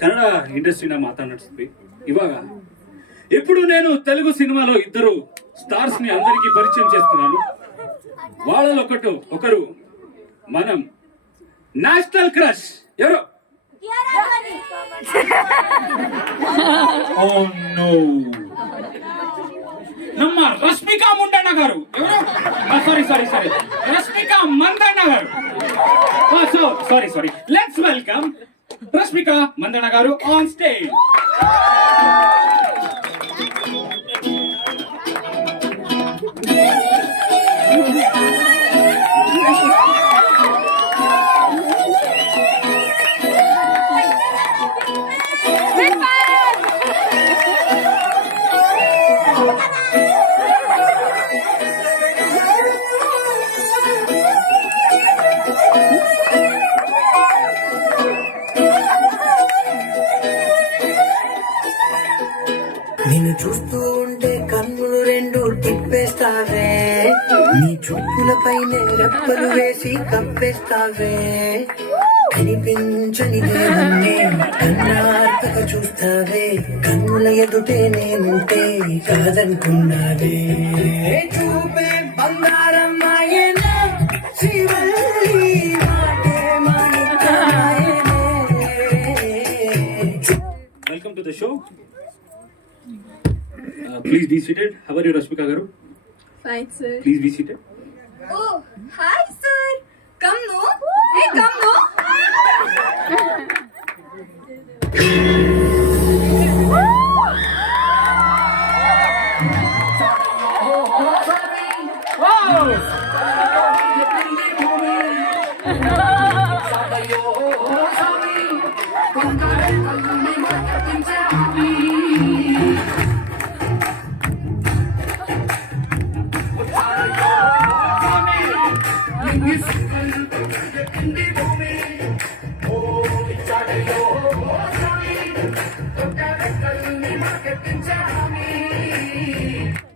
ಕನ್ನಡ ಇಂಡಸ್ಟ್ರಿನ ಮಾತಾಡಿಸ್ತೀವಿ ಇವಾಗ. ఇప్పుడు నేను తెలుగు సినిమాలో ఇద్దరు స్టార్స్ ని అందరికీ పరిచయం చేస్తున్నాను. వాళ్ళలో ఒకరు మనం నేషనల్ క్రష్ ఎవరు? ఓ నో, ನಮ್ಮ ರಶ್ಮಿಕಾ ಮುಂಡಣ್ಣ గారు. ఎవరు? సారీ రష్మికా మందಣ್ಣ గారు. సారీ లెట్స్ వెల్కమ్ రష్మికా మందಣ್ಣ గారు ఆన్ స్టేజ్. నిన్ను చూస్తూ ఉంటే కన్నులు రెండు తిప్పేస్తావే, నీ చూపులపైనే రెప్పలు వేసి కప్పేస్తావే, కనిపించని దేవుణ్ణే కన్నార్పక చూస్తావే, కన్నుల ఎదుటే నేనుంటే కాదనుకున్నావే, చూపే బంగారం మాయేనా శివల్లి మాటే మాణిక్యమాయేనే. Welcome to the show. Please be seated. How are you, Rashmika garu? Fine, sir. Please be seated. Oh, hi, sir. Come, no? Hey, come, no?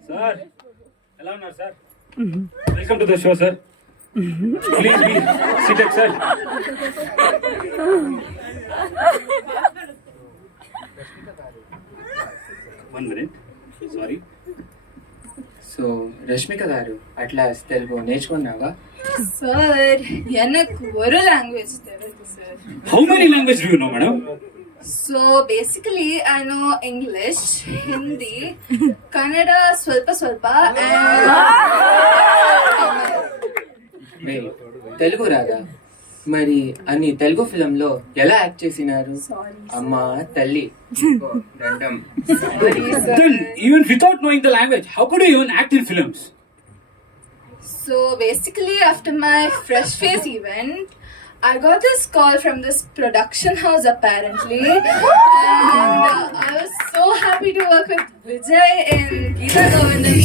Sir, hello, sir. Welcome to the show, sir. Please be seated, sir. One minute. Sorry. So Rashmika గారు అట్లా Telugu నేర్చుకున్నావా? Sir எனக்கு ஒரு language தெரியுது sir. How many languages do you know, madam? So basically I know English, Hindi, Kannada ಸ್ವಲ್ಪ and Telugu రాదా? మరి అన్ని తెలుగు ఫిలంలో ఎలా యాక్ట్ చేసినారు? అమ్మ తల్లి దండం. sorry sir. Then, even without knowing the language, how could you even act in films? So basically after my fresh face event I got this call from this production house apparently, and I was so happy to work with Vijay in Geeta Govindan.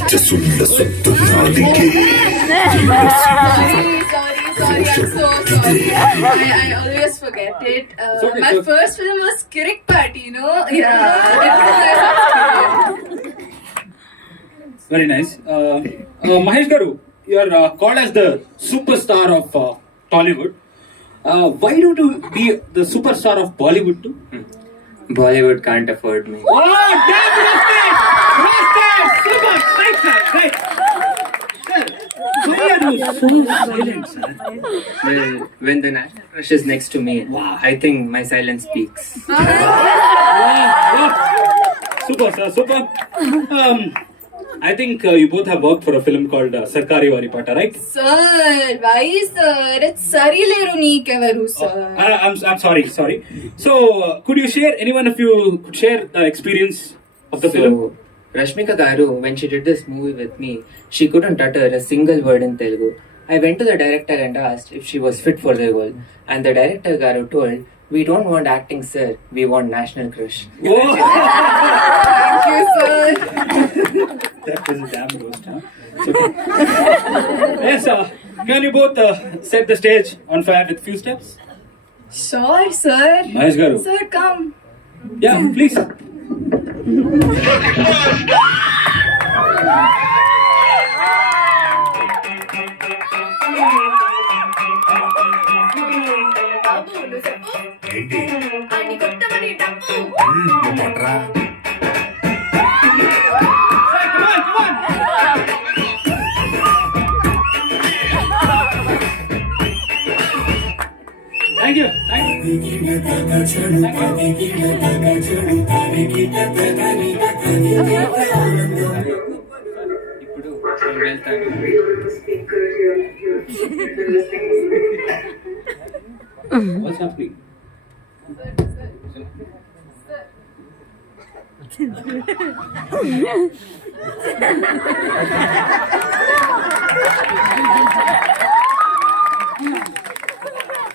Sorry, I'm so sorry. I always forget it. My first film was Kirik Party, you know? Yeah. Very nice. Mahesh garu, you are called as the superstar of Tollywood. Why don't you be the superstar of Bollywood too? Bollywood can't afford me. Oh, damn, Rusted! Super! Right, sir, right. Sir, why are you so silent, sir? Well, when the national crush is next to me, I think my silence speaks. Wow. Super, sir, super. I think you both have worked for a film called Sarkari Varipata, right? Sir, why sir? It's Sarileru Neekevaru, sir. I'm sorry. So, could you share, anyone of you could share the experience of the film? So, Rashmika Garu, when she did this movie with me, she couldn't utter a single word in Telugu. I went to the director and asked if she was fit for the role, and the director Garu told, "We don't want acting, sir. We want national crush." Oh. Thank you, sir. That was a damn roast, huh? Okay. Yes, can you both set the stage on fire with few steps? Sure, sir. Mahesh garu. Sir, come. Yeah, please. బాబు నువ్వు చెప్పు. అన్ని కొట్టమని కొట్రా Sir, come on, come on. Thank you, thank you. ఇప్పుడు నేను వెళ్తాను. What's happening?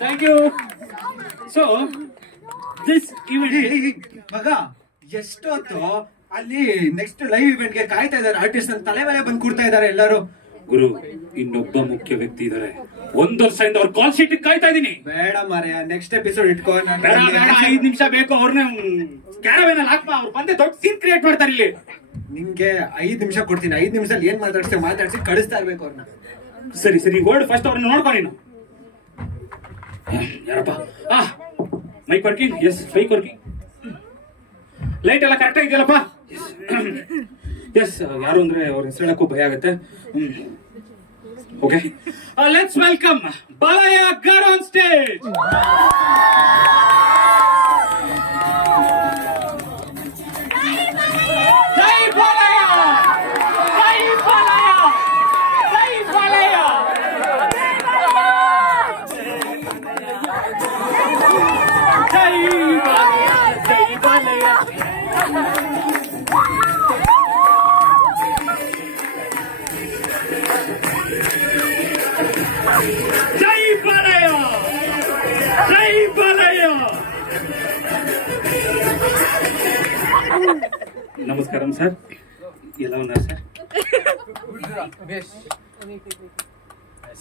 Thank you. So, this event. ಮಗ ಎಷ್ಟೊತ್ತು ಅಲ್ಲಿ ನೆಕ್ಸ್ಟ್ ಲೈವ್ ಇವೆಂಟ್ ಗೆ ಕಾಯ್ತಾ ಇದಾರೆ ಆರ್ಟಿಸ್ಟ್ ಅಂತ ತಲೆ ಮೇಲೆ ಬಂದು ಕೂಡ್ತಾ ಇದಾರೆ ಎಲ್ಲರೂ. ಗುರು, ಇನ್ನೊಬ್ಬ ಮುಖ್ಯ ವ್ಯಕ್ತಿ ಇದ್ದಾರೆ. 1 ವರ್ಷದಿಂದ ಅವ್ರ ಕಾಲ್ ಶೀಟ್ ಕಾಯ್ತಾ ಇದೀನಿ. ಬೇಡ ಮಾರ್ಯ, ನೆಕ್ಸ್ಟ್ ಎಪಿಸೋಡ್ ಇಟ್ಕೋ. ಬೇಡ, 5 ನಿಮಿಷ ಬೇಕು. ಅವ್ರನ್ನ ಕ್ಯಾರವೇನ್ ಅಲ್ಲಿ ಹಾಕ್ಬಾ. ಅವ್ರು ಬಂದೆ ದೊಡ್ಡ ಸೀನ್ ಕ್ರಿಯೇಟ್ ಮಾಡ್ತಾರೆ ಇಲ್ಲಿ. ನಿಂಗೆ 5 ನಿಮಿಷ ಕೊಡ್ತೀನಿ. 5 ನಿಮಿಷದಲ್ಲಿ ಏನ್ ಮಾತಾಡ್ಸಿ ಕಳಿಸ್ತಾ ಇರ್ಬೇಕು ಅವ್ರನ್ನ. ಸರಿ ಸರಿ, ವರ್ಡ್ ಫಸ್ಟ್ ಅವ್ರನ್ನ ನೋಡ್ಕೊ ನೀನು. ಯಾರಪ್ಪ? Mike working? Yes, mike working. Light ಎಲ್ಲ ಕರೆಕ್ಟ್ ಆಗಿದೆಯಲ್ಲಪ್ಪ? ಎಸ್. ಯಾರು ಅಂದ್ರೆ ಅವ್ರ ಹೆಸರು ಹೇಳಕ್ಕೂ ಭಯ ಆಗುತ್ತೆ. Okay, let's welcome Balayya garu on stage. ಜೈ ಬಾಲಯ್ಯ! ಜೈ ಬಾಲಯ್ಯ! ಜೈ ಬಾಲಯ್ಯ! ಜೈ ಬಾಲಯ್ಯ! ಜೈ ಬಾಲಯ್ಯ! జై బాలయ్య! జై బాలయ్య! నమస్కారం సార్, ఎలా ఉన్నారు సార్?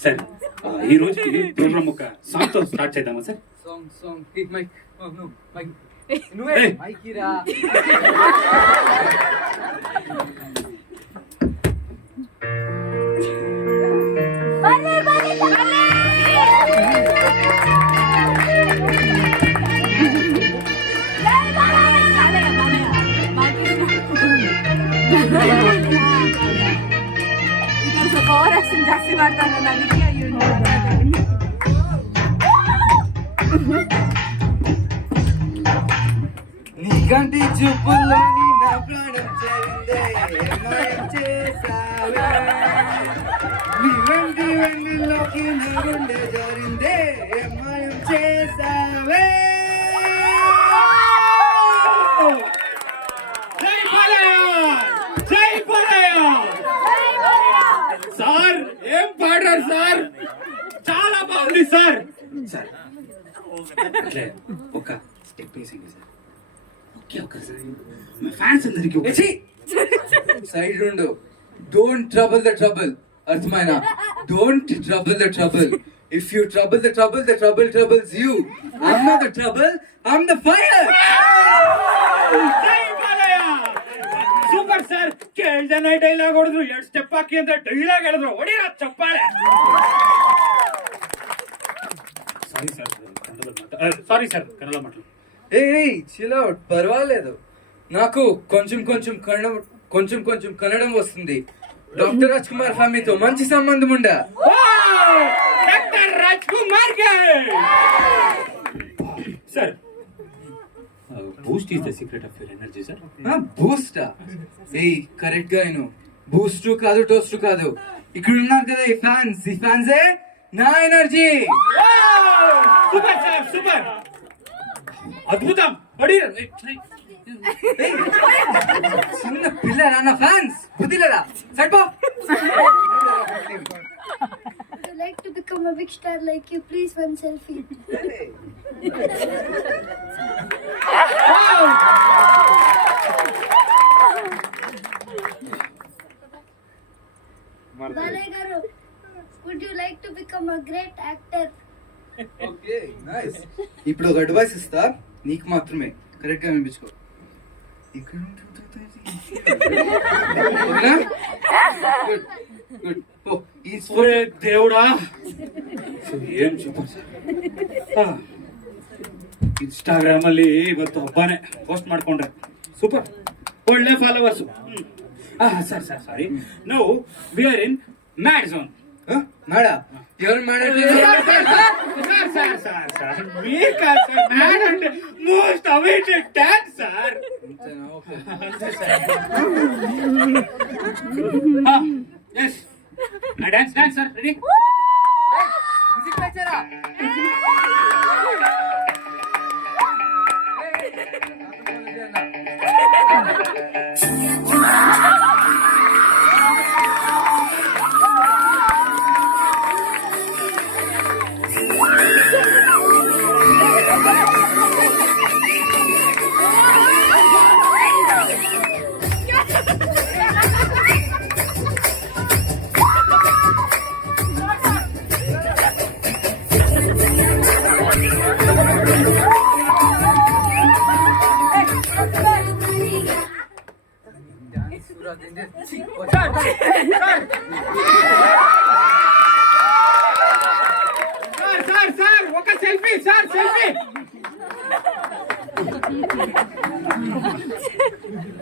సార్, ఈ రోజుకి ప్రోగ్రామ్ ఒక సాంగ్ తో స్టార్ట్ చేద్దామా sir? Song. Hey, Mike. Oh, no, Mike. Hey. Mike, ira. ಜಾಸ್ತಿ ಮಾಡ್ತಾನೆ ನನಗೆ. నీకంటి చూపుల్లోని నా ప్రాణం చేరిందే మాయం చేసావే నీ వెంటి వెన్నెల్లోకి నా గుండె జారిందే మాయం చేసావే జై బాలయ్య! జై బాలయ్య! సార్, ఏం పాడారు సార్? చాలా బాగుంది సార్. సార్, అట్లే ఒక స్టెప్ వేసింది సార్. Okay, okay sir. మా ఫ్యాన్స్ అందరికి ఒక సైడ్ ఉండు. Don't trouble the trouble. అర్థమైనా? Don't trouble the trouble. If you trouble the trouble troubles you. I'm not the trouble, I'm the fire. ಜೈ Balayya! Super sir. ಕೇಳ್ದನ dialogue ಹೊಡೆದ್ರು, 2 step ಹಾಕಿ ಅಂತ ಡೈಲಾಗ್ ಹೇಳಿದ್ರು. ಹೊಡಿರ ಚಪ್ಪಾಳೆ. Sorry sir, sorry sir, Kannada ಮಾತಾಡು. ఏయ్ చిల్ అవుట్, పర్వాలేదు. నాకు కొంచెం కొంచెం కన్నడం వస్తుంది. డాక్టర్ రాజ్ కుమార్ ఫ్యామిలీతో మంచి సంబంధం ఉండా. Doctor Raj Kumar sir, boost is the secret of your energy sir. బూస్టా? ఏయ్, కరెక్ట్ గా అయిను. బూస్ట్ కాదు, టోస్ట్ కాదు. ఇక్కడ ఉన్నారు కదా ఈ ఫ్యాన్సే నా ఎనర్జీ. సూపర్ సార్, సూపర్, అద్భుతం. ಹೊಡಿ. చిన్న పిల్ల నాన్న ఫ్యాన్స్ బుద్ధి లేదా? సరిపో. I'd like to become a big star like you. Please, one selfie. Balay garu, would you like to become a great actor? Okay, nice. ఇప్పుడు ఒక అడ్వైస్ ఇస్తా, నీకు మాత్రమే. కరెక్ట్ గా వినిపించుకో. ఇక్కడ గుడ్. ఒరే దేవుడా, ఏం చెప్పారు సార్? ಇನ್ಸ್ಟಾಗ್ರಾಮ್ ಅಲ್ಲಿ ಇವತ್ತು ಹಬ್ಬನೇ ಪೋಸ್ಟ್ ಮಾಡ್ಕೊಂಡ್ರೆ ಸೂಪರ್, ಒಳ್ಳೆ followers. Sir sorry, no we are in mad zone. ಮಾಡ ಇವನ್ most awaited dance sir. Yes dance sir, ready? Sir ఒక ಸೆಲ್ಫಿ ಸರ್, ಸೆಲ್ಫಿ.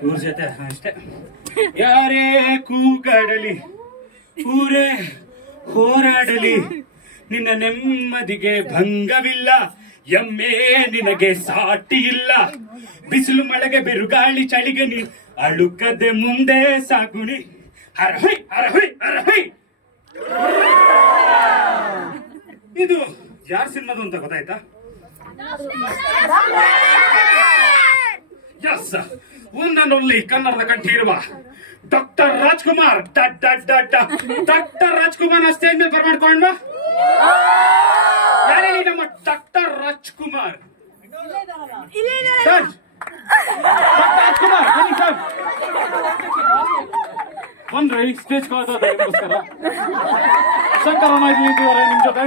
ಇವ್ರ ಜೊತೆ ಅಷ್ಟೇ. ಯಾರೇ ಕೂಗಾಡಲಿ, ಊರೇ ಹೋರಾಡಲಿ, ನಿನ್ನ ನೆಮ್ಮದಿಗೆ ಭಂಗವಿಲ್ಲ, ಎಮ್ಮೆ ನಿನಗೆ ಸಾಟಿ ಇಲ್ಲ. ಬಿಸಿಲು ಮಳೆಗೆ ಬೆರುಗಾಳಿ ಚಳಿಗೆ ನೀ ಅಳುಕದೆ ಮುಂದೆ ಸಾಗುಣಿ. ಹರಹೈ ಹರಹೈ ಹರಹೈ. ಇದು ಯಾರ ಸಿನಿಮಾದು ಅಂತ ಗೊತ್ತಾಯ್ತಾ? ಎಸ್, ಒಂದನ್ನೊಲ್ಲಿ ಕನ್ನಡದ ಕಂಠಿ ಇರುವ doctor Rajkumar. Doctor Rajkumar stage ಮೇಲೆ ಬರ್ಮಾಡ್ಕೊಂಡ್ವಾ? ಯಾರೇ ನಮ್ಮ ಡಾಕ್ಟರ್ ರಾಜ್ಕುಮಾರ್? ಸರ್ ರಾಜ್ಕುಮಾರ್ ಬನ್ನಿ ಸರ್. ಬಂದ್ರಿ ಸ್ಟೇಜ್ ಕಾಯ್ದೋಸ್ಕರ. ಶಂಕರ ನಾಯ್ಡು ನಿಂತಿದ್ದಾರೆ ನಿಮ್ ಜೊತೆ.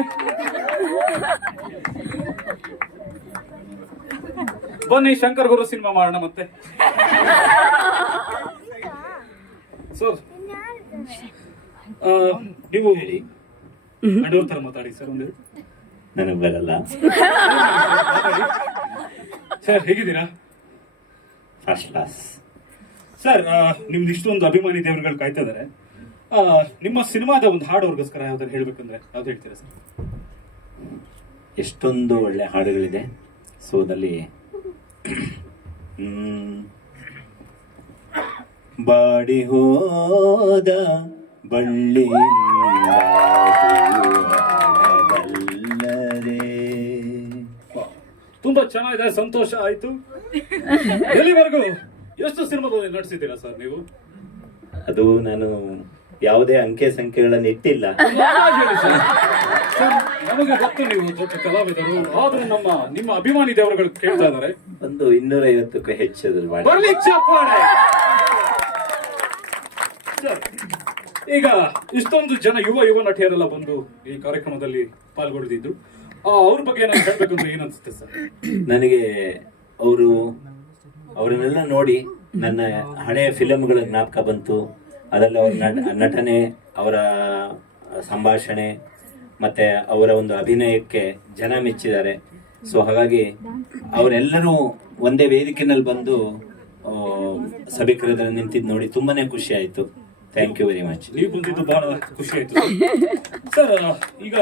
ಬನ್ನಿ ಶಂಕರ್ ಗುರು ಸಿನಿಮಾ ಮಾಡೋಣ ಮತ್ತೆ. ಸರ್ ನೀವು ಹೇಳಿ, ನಡುವ ತರ ಮಾತಾಡಿ ಸರ್. ಒಂದು ನನಗೆ ಬರಲ್ಲ ಸರ್. ಹೇಗಿದ್ದೀರಾ? First class sir. ನಿಮ್ದು ಇಷ್ಟೊಂದು ಅಭಿಮಾನಿ ದೇವರುಗಳು ಕಾಯ್ತಾ ಇದಾರೆ. ನಿಮ್ಮ ಸಿನಿಮಾದ ಒಂದು ಹಾಡು ಅವ್ರಿಗೋಸ್ಕರ ಯಾವ್ದಾರು ಹೇಳ್ಬೇಕಂದ್ರೆ ಯಾವ್ದು ಹೇಳ್ತೀರಾ ಸರ್? ಎಷ್ಟೊಂದು ಒಳ್ಳೆ ಹಾಡುಗಳಿದೆ. ಸೊ ಅದಲ್ಲಿ ಬಾಡಿ ಹೋದ ಬಳ್ಳಿಯಿಂದ ಬಲ್ಲರೆ. ತುಂಬಾ ಚೆನ್ನಾಗಿದೆ, ಸಂತೋಷ ಆಯ್ತು. ಎಲ್ಲಿವರೆಗೂ ಎಷ್ಟು ಸಿನಿಮಾದಲ್ಲಿ ನಟಿಸಿದ್ದೀರಾ ಸರ್ ನೀವು? ಅದು ನಾನು ಯಾವುದೇ ಅಂಕೆ ಸಂಖ್ಯೆಗಳನ್ನು ಇಟ್ಟಿಲ್ಲ. ನಮಗೆ ಗೊತ್ತು ನೀವು ದೊಡ್ಡ ಕಲಾವಿದರು, ಆದ್ರೂ ನಿಮ್ಮ ಅಭಿಮಾನಿ ದೇವರುಗಳು ಕೇಳ್ತಾ ಇದಾರೆ. ಒಂದು 250ಕ್ಕೂ ಹೆಚ್ಚದಲ್ಲಿ ಮಾಡಿ. ಬರ್ಲಿ ಚಪ್ಪಾಳೆ. ಈಗ ಇಷ್ಟೊಂದು ಜನ ಯುವ ನಟಿಯರೆಲ್ಲ ಬಂದು ಈ ಕಾರ್ಯಕ್ರಮದಲ್ಲಿ ಪಾಲ್ಗೊಳ್ಳಿದ್ದು, ಅವ್ರ ಬಗ್ಗೆ ಏನಾದ್ರು ಹೇಳ್ಬೇಕು ಅಂದ್ರೆ ಏನ್ ಅನ್ಸುತ್ತೆ ಸರ್? ನನಗೆ ಅವರನ್ನೆಲ್ಲ ನೋಡಿ ನನ್ನ ಹಳೆಯ ಫಿಲಂಗಳ ಜ್ಞಾಪಕ ಬಂತು. ಅದರಲ್ಲಿ ಅವರ ನಟನೆ, ಅವರ ಸಂಭಾಷಣೆ ಮತ್ತೆ ಅವರ ಒಂದು ಅಭಿನಯಕ್ಕೆ ಜನ ಮೆಚ್ಚಿದ್ದಾರೆ. ಸೊ ಹಾಗಾಗಿ ಅವರೆಲ್ಲರೂ ಒಂದೇ ವೇದಿಕೆನಲ್ಲಿ ಬಂದು ಸಭಿಕರದಲ್ಲಿ ನಿಂತಿದ್ದು ನೋಡಿ ತುಂಬಾನೇ ಖುಷಿ ಆಯ್ತು. Thank you very much. ನೀವು ಬಂದಿದ್ದು ಬಹಳ ಖುಷಿ ಆಯ್ತು ಸರ್. ಈಗ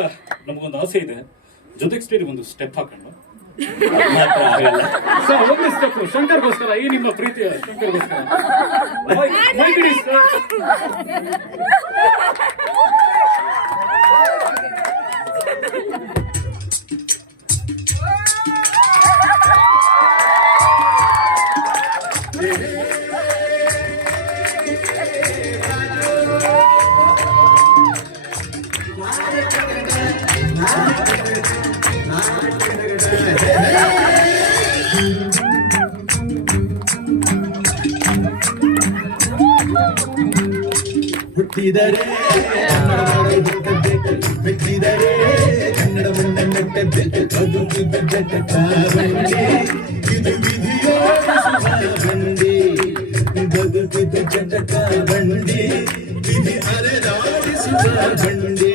ನಮಗೊಂದು ಆಸೆ ಇದೆ, ಜೊತೆಗೆ ಸ್ಟೇಜ್ ಒಂದು ಸ್ಟೆಪ್ ಹಾಕೋಣ ಸರ್. ಒಂದು ಸ್ಟೆಪ್ ಶಂಕರ್ಗೋಸ್ಕರ, ಈ ನಿಮ್ಮ ಪ್ರೀತಿಯ ಶಂಕರ್ಗೋಸ್ಕರ. ಮೈಕ್ ಇಡಿ ಸರ್. ಹುಟ್ಟಿದರೆ ಮೆಚ್ಚಿದರೆ ಕನ್ನಡ ಮಣ್ಣ ಮೆಟ್ಟಬೇಕು, ಬದುಕಿದ ಜಟಕ ಬಂಡಿ, ಇದು ವಿಧಿಯೋಡಿಸುವ ಬಂಡಿ, ಬದುಕಿದ ಜಟಕ ಬಂಡಿ, ವಿಧಿ ಅರೆದಾಡಿಸುವ ಬಂಡಿ.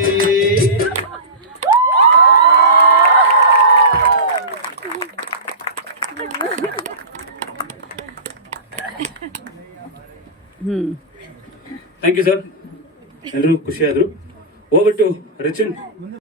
ಥ್ಯಾಂಕ್ ಯು ಸರ್, ಎಲ್ಲರೂ ಖುಷಿಯಾದ್ರು. ಹೋಗ್ಬಿಟ್ಟು ರಚಿನ್